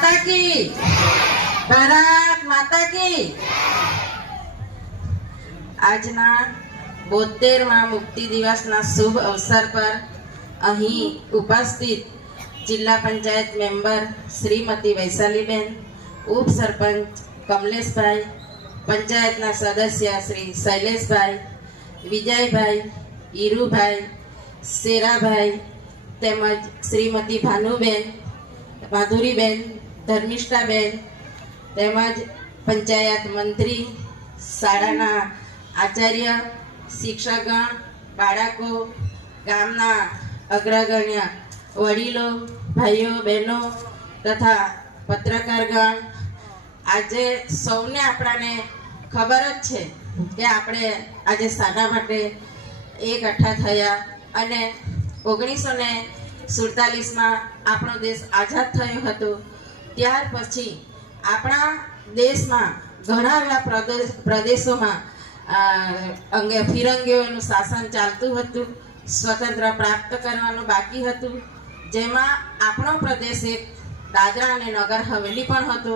माता की, भारत माता की। આજના 72મા મુક્તિ દિવસના શુભ અવસર પર અહીં ઉપસ્થિત જિલ્લા પંચાયત મેમ્બર શ્રીમતી વૈશાલીબેન, ઉપસરપંચ કમલેશભાઈ, પંચાયતના સદસ્ય શ્રી શૈલેષભાઈ, વિજયભાઈ, ઈરુભાઈ, શેરાભાઈ તેમજ શ્રીમતી ભાનુબેન, માધુરીબેન, ધર્મિષ્ઠાબેન તેમજ પંચાયત મંત્રી, શાળાના આચાર્ય, શિક્ષકગણ, બાળકો, ગામના અગ્રગણ્ય વડીલો, ભાઈઓ બહેનો તથા પત્રકારગણ, આજે સૌને આપણાને ખબર જ છે કે આપણે આજે શાના માટે એકઠા થયા અને 1947માં આપણો દેશ આઝાદ થયો હતો। ત્યાર પછી આપણા દેશમાં ઘણા એવા પ્રદેશોમાં ફિરંગીઓનું શાસન ચાલતું હતું, સ્વતંત્ર પ્રાપ્ત કરવાનું બાકી હતું, જેમાં આપણો પ્રદેશ એક દાદરા અને નગર હવેલી પણ હતો,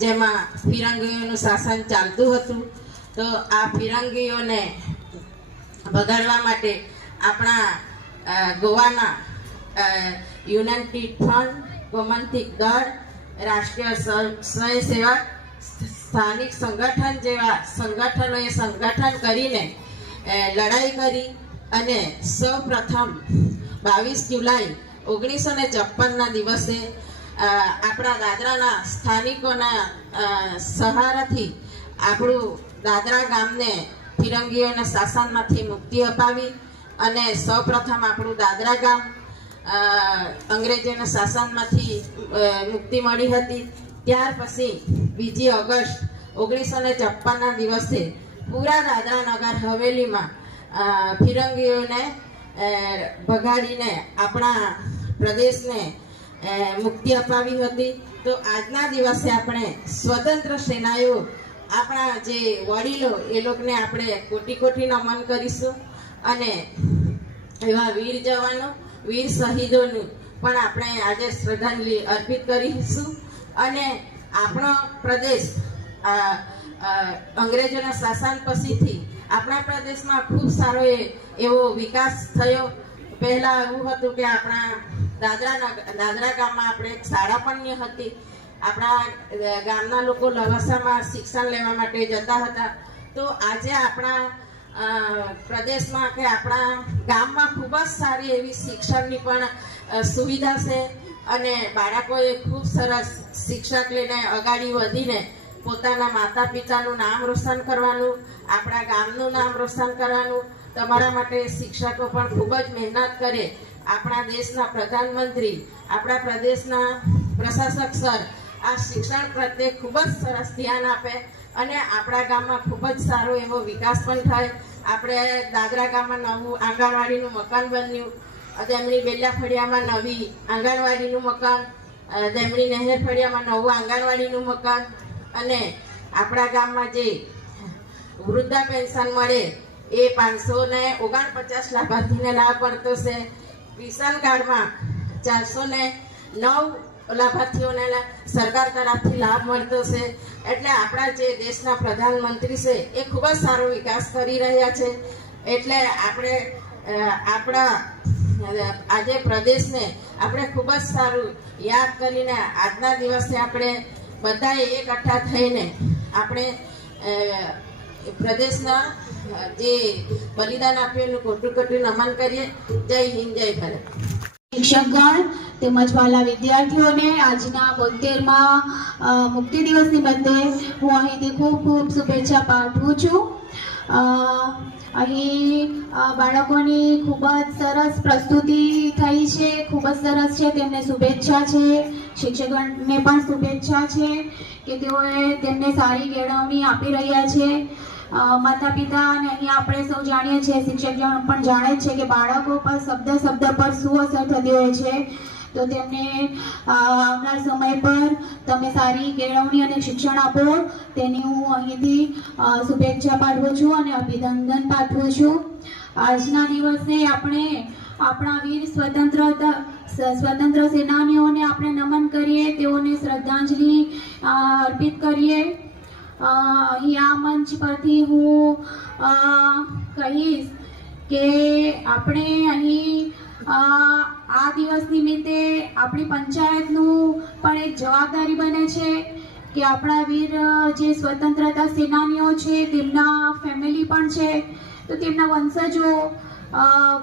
જેમાં ફિરંગીઓનું શાસન ચાલતું હતું। તો આ ફિરંગીઓને ભગાડવા માટે આપણા ગોવાના યુનાઇટેડ ફ્રન્ટ, ગોમંતક દળ, રાષ્ટ્રીય સ્વયંસેવક, સ્થાનિક સંગઠન જેવા સંગઠનોએ સંગઠન કરીને લડાઈ કરી અને સૌ પ્રથમ 22 જુલાઈ 1954ના દિવસે આપણા દાદરાના સ્થાનિકોના સહારાથી આપણું દાદરા ગામને ફિરંગીઓના શાસનમાંથી મુક્તિ અપાવી અને સૌ પ્રથમ આપણું દાદરા ગામ અંગ્રેજોના શાસનમાંથી મુક્તિ મળી હતી। ત્યાર પછી 2 ઓગસ્ટ 1954ના દિવસે પૂરા દાદરા નગર હવેલીમાં ફિરંગીઓને ભગાડીને આપણા પ્રદેશને મુક્તિ અપાવી હતી। તો આજના દિવસે આપણે સ્વતંત્ર સેનાઓ, આપણા જે વડીલો એ લોકોને આપણે કોટી કોટી નમન કરીશું અને એવા વીર જવાનો, વીર શહીદોનું પણ આપણે આજે શ્રદ્ધાંજલિ અર્પિત કરીશું અને આપણો પ્રદેશ અંગ્રેજોના શાસન પછીથી આપણા પ્રદેશમાં ખૂબ સારો એવો વિકાસ થયો। પહેલાં એવું હતું કે આપણા દાદરા ગામમાં આપણે એક શાળા પણ હતી, આપણા ગામના લોકો લવાસામાં શિક્ષણ લેવા માટે જતા હતા। તો આજે આપણા પ્રદેશમાં કે આપણા ગામમાં ખૂબ જ સારી એવી શિક્ષણની પણ સુવિધા છે અને બાળકોએ ખૂબ સરસ શિક્ષક લઈને અગાડી વધીને પોતાના માતા પિતાનું નામ રોશન કરવાનું, આપણા ગામનું નામ રોશન કરવાનું। તમારા માટે શિક્ષકો પણ ખૂબ જ મહેનત કરે। આપણા દેશના પ્રધાનમંત્રી, આપણા પ્રદેશના પ્રશાસક સર આ શિક્ષણ પ્રત્યે ખૂબ જ સરસ ધ્યાન આપે અને આપણા ગામમાં ખૂબ જ સારો એવો વિકાસ પણ થાય। આપણે દાદરા ગામમાં નવું આંગણવાડીનું મકાન બન્યું, તેમની બેલા ફળિયામાં નવી આંગણવાડીનું મકાન, તેમની નહેર ફળિયામાં નવું આંગણવાડીનું મકાન અને આપણા ગામમાં જે વૃદ્ધા પેન્શન મળે એ 549 લાભાર્થીને લાભ મળતો છે। કિસાન કાર્ડમાં 409 લાભાર્થીઓને સરકાર તરફથી લાભ મળતો છે। એટલે આપણા જે દેશના પ્રધાનમંત્રી છે એ ખૂબ જ સારો વિકાસ કરી રહ્યા છે। એટલે આપણે આપણા આજે પ્રદેશને આપણે ખૂબ જ સારું યાદ કરીને આજના દિવસે આપણે બધાએ એકઠા થઈને આપણે પ્રદેશના જે બલિદાન આપ્યું કોટી કોટી નમન કરીએ। જય હિન્દ, જય ભારત। શિક્ષકગણ તેમજ વાલા વિદ્યાર્થીઓને આજના 72મા મુક્તિ દિવસ નિમિત્તે હું અહીંથી ખૂબ ખૂબ શુભેચ્છા પાઠવું છું। અહીં બાળકોની ખૂબ જ સરસ પ્રસ્તુતિ થઈ છે, ખૂબ જ સરસ છે, તેમને શુભેચ્છા છે। શિક્ષકગણને પણ શુભેચ્છા છે કે તેઓએ તેમને સારી કેળવણી આપી રહ્યા છે। માતા પિતા અને અહીંયા આપણે સૌ જાણીએ છીએ, શિક્ષકગણ પણ જાણે છે કે બાળકો પર શબ્દ પર શું અસર થતી હોય છે। તો તેમને આવનાર સમય પર તમે સારી કેળવણી અને શિક્ષણ આપો તેની હું અહીંથી શુભેચ્છા પાઠવું છું અને અભિનંદન પાઠવું છું। આજના દિવસે આપણે આપણા વીર સ્વતંત્ર સેનાનીઓને આપણે નમન કરીએ, તેઓને શ્રદ્ધાંજલિ અર્પિત કરીએ. અહીં આ મંચ પરથી હું કહીશ કે આપણે અહીં આ દિવસ નિમિત્તે આપણી પંચાયતનું પણ એક જવાબદારી બને છે કે આપણા વીર જે સ્વતંત્રતા સેનાનીઓ છે તેમના ફેમિલી પણ છે, તો તેમના વંશજો,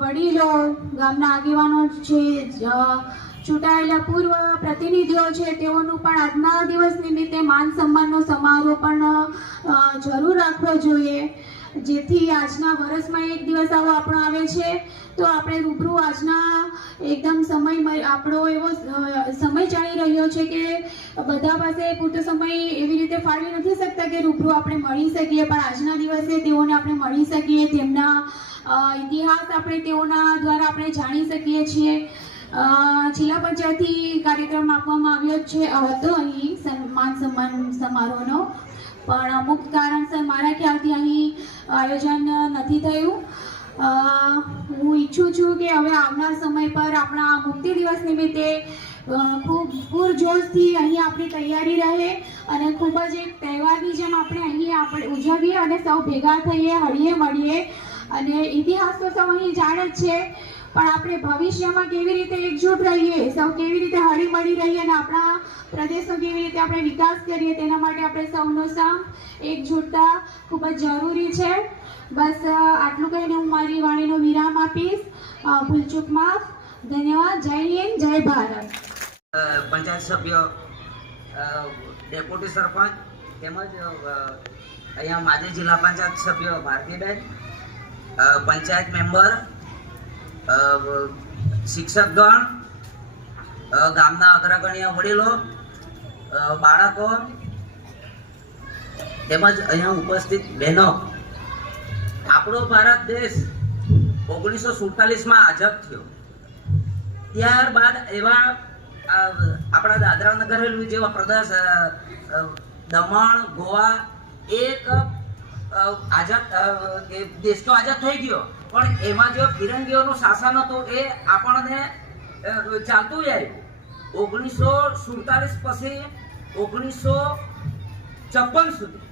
વડીલો, ગામના આગેવાનો છે, ચૂંટાયેલા પૂર્વ પ્રતિનિધિઓ છે, તેઓનું પણ આજના દિવસ નિમિત્તે માન સન્માનનો સમારોહ પણ જરૂર રાખવો જોઈએ, જેથી આજના વર્ષમાં એક દિવસ આવો આપણો આવે છે તો આપણે રૂબરૂ આજના એકદમ સમય આપણો એવો સમય ચાલી રહ્યો છે કે બધા પાસે પૂરતો સમય એવી રીતે ફાળવી નથી શકતા કે રૂબરૂ આપણે મળી શકીએ, પણ આજના દિવસે તેઓને આપણે મળી શકીએ, તેમના ઇતિહાસ આપણે તેઓના દ્વારા આપણે જાણી શકીએ છીએ. જિલ્લા પંચાયતથી કાર્યક્રમ આપવામાં આવ્યો છે હતો અહીં માન સન્માન સમારોહનો, પણ અમુક કારણસર મારા ખ્યાલથી અહીં આયોજન નથી થયું. હું ઈચ્છું છું કે હવે આવનાર સમય પર આપણા મુક્તિ દિવસ નિમિત્તે ખૂબ પૂરજોશથી અહીં આપણી તૈયારી રહે અને ખૂબ જ એક તહેવારની જેમ આપણે ઉજવીએ અને સૌ ભેગા થઈએ, હળીએ મળીએ. અને ઇતિહાસ તો સૌ અહીં જાણે જ છે, પણ આપણે ભવિષ્યમાં કેવી રીતે એકજૂટ રહીએ, સૌ કેવી રીતે હળી મળી રહીએ અને આપણા પ્રદેશનો કેવી રીતે આપણે વિકાસ કરીએ, તેના માટે આપણે સૌનો એકજૂટતા ખૂબ જ જરૂરી છે. બસ આટલું કહીને હું મારી વાણીનો વિરામ આપીશ. ભૂલચૂક માફ. ધન્યવાદ. જય હિન્દ, જય ભારત. પંચાયત સભ્ય, ડેપ્યુટી સરપંચ તેમજ અહીંયા માજી જિલ્લા પંચાયત સભ્ય ભારતીબેન, પંચાયત મેમ્બર, શિક્ષકગણ, ગામના અગ્રગણ્ય વડીલો, બાળકો તેમજ અહીંયા ઉપસ્થિત બહેનો. આપણો ભારત દેશ 1947માં આઝાદ થયો. ત્યારબાદ એવા આપણા દાદરા નગર હવેલી જેવા પ્રદેશ, દમણ, ગોવા, એક આઝાદ દેશ તો આઝાદ થઈ ગયો, પણ એમાં જે ફિરંગીઓનું શાસન હતું એ આપણને ચાલતું આવ્યું. 1947 પછી 1956 સુધી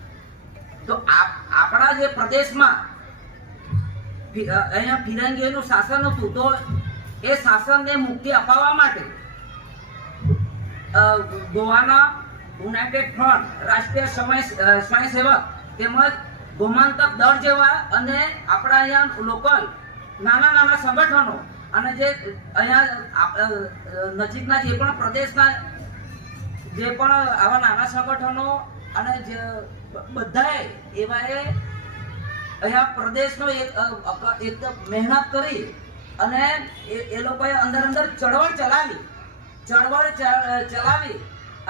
તો આપણા જે પ્રદેશમાં અહીંયા ફિરંગીઓનું શાસન હતું, તો એ શાસનને મુક્તિ અપાવવા માટે ગોવાના યુનાઇટેડ ફ્રન્ટ, રાષ્ટ્રીય સ્વયંસેવક તેમજ ગોમાંતક દળ જેવા અને આપણા અહીંયા લોકલ નાના સંગઠનો અને જે અહીંયા નજીકના જે પણ પ્રદેશના જે પણ આવા નાના સંગઠનો અને જે બધાએ એવાએ અહીંયા પ્રદેશનો એક મહેનત કરી અને એ લોકોએ અંદર ચળવળ ચલાવી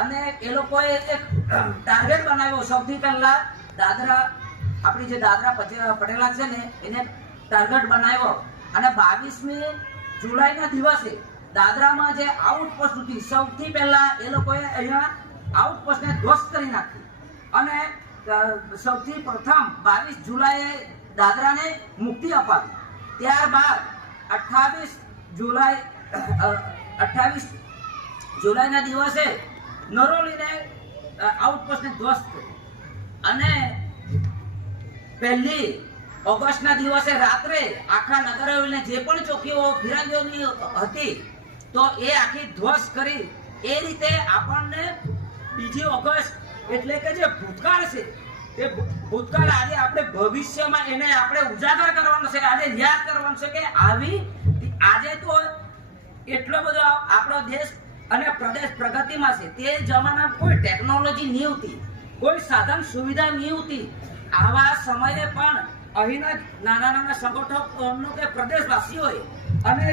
અને એ લોકોએ એક ટાર્ગેટ બનાવ્યો. સૌથી પહેલા આપણી જે દાદરા પટેલા છે ને એને ટાર્ગેટ બનાવ્યો અને 22મી જુલાઈના દિવસે દાદરામાં જે આઉટપોસ્ટ હતી, સૌથી પહેલા એ લોકોએ અહીંયા આઉટપોસ્ટને ધ્વસ્ત કરી નાખી અને સૌથી પ્રથમ 22 જુલાઈએ દાદરાને મુક્તિ અપાવી. ત્યારબાદ 28 જુલાઈના દિવસે નરોલીને આઉટપોસ્ટને ધ્વસ્ત કરી અને 1 ઓગસ્ટના દિવસે રાત્રે આખા નગર હવેલીને જે પણ ચોકીઓ ફિરંગીઓની હતી તો એ આખી ધ્વસ્ત કરી. એ રીતે આપણને 2 ઓગસ્ટ એટલે કે જે ભૂતકાળ છે એ ભૂતકાળ આજે આપણે ભવિષ્યમાં એને આપણે ઉજાગર કરવાનો છે, આજે યાદ કરવાનો છે કે આજે તો એટલો બધો આપણો દેશ અને પ્રદેશ પ્રગતિમાં છે. તે જમાનામાં કોઈ ટેકનોલોજી નહીં હતી, કોઈ સાધન સુવિધા નહીં હતી. આવા સમયે પણ અહીંના નાના સંગઠનો કે પ્રદેશવાસીઓએ અને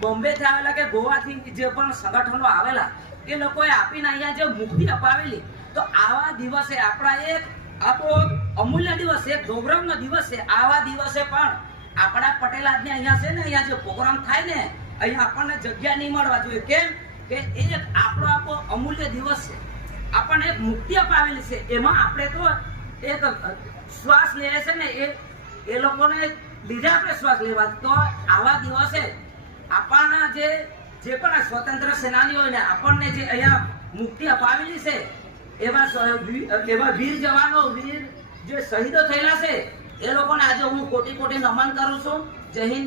બોમ્બેથી આવેલા કે ગોવાથી જે પણ સંગઠનો આવેલા એ લોકોએ આપીને અહીંયા જે મુક્તિ અપાવેલી. તો આવા દિવસે આપણા આ તો અમૂલ્ય દિવસ છે, ગૌરવનો દિવસ છે. આવા દિવસે પણ આપણા પટેલાજને અહીંયા છે ને, અહીંયા જે પ્રોગ્રામ થાય ને અહીંયા આપણને જગ્યા નહીં મળવા જોઈએ. કેમ કે એ આપણો અમૂલ્ય દિવસ છે, આપણને એક મુક્તિ અપાવેલી છે. એમાં આપણે તો એક શ્વાસ લે છે ને એ લોકોને લીધે આપણે શ્વાસ લેવા. તો આવા દિવસે આપણા જે પણ આ સ્વતંત્ર સેનાનીઓને આપણને જે અહીંયા મુક્તિ અપાવેલી છે એવા વીર જવાનો, વીર જે શહીદો થયેલા છે એ લોકોને આજે હું કોટી કોટી નમન કરું છું. જય હિન્દ.